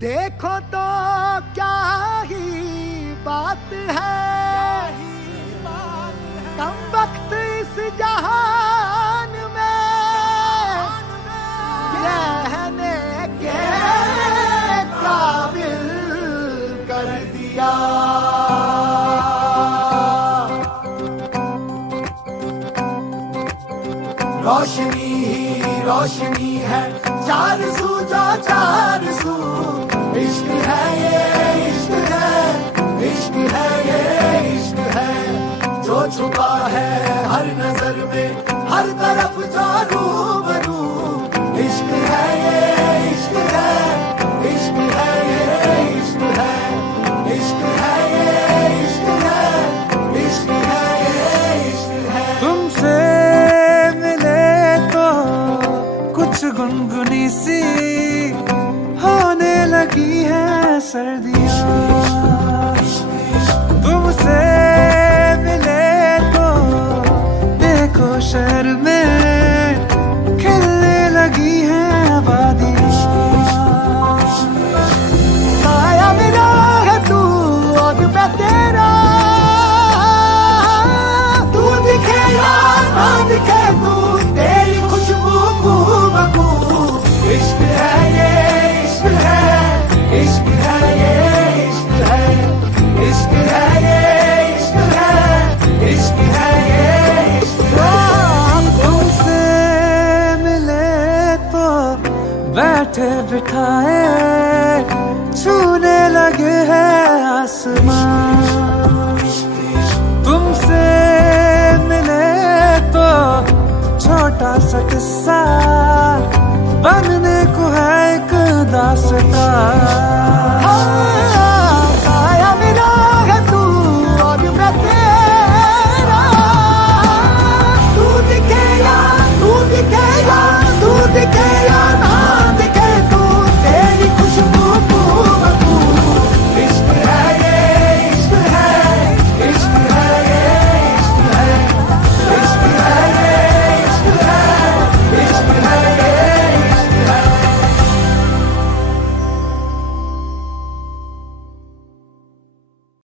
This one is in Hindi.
देखो तो क्या ही बात है, कम वक्त इस जहान में रहने के काबिल कर दिया। रोशनी ही रोशनी है, चार सू जो चार सू, इश्क है ये इश्क है, इश्क है ये इश्क है, जो छुपा है हर नजर में, हर तरफ जो रूबरू। इश्क है ये इश्क है, इश्क है ये इश्क है, इश्क है ये इश्क है, इश्क है ये इश्क है। तुमसे कुछ गुनगुनी सी होने लगी है सर्दियाँ, तुमसे मिले तो देखो शहर में खिलने लगी है वादियाँ। साया मेरा है तू और मैं तेरा, तू दिखे या ना दिखे तू, तेरी खुशबू खूबकू। इश्क है ये इश्क है, इश्क है ये इश्क है, इश्क है ये इश्क है, इश्क है ये इश्क है। तुमसे मिले तो बैठे बिठाए छूने लगे हैं आसमान, तुमसे मिले तो छोटा सा किस्सा बन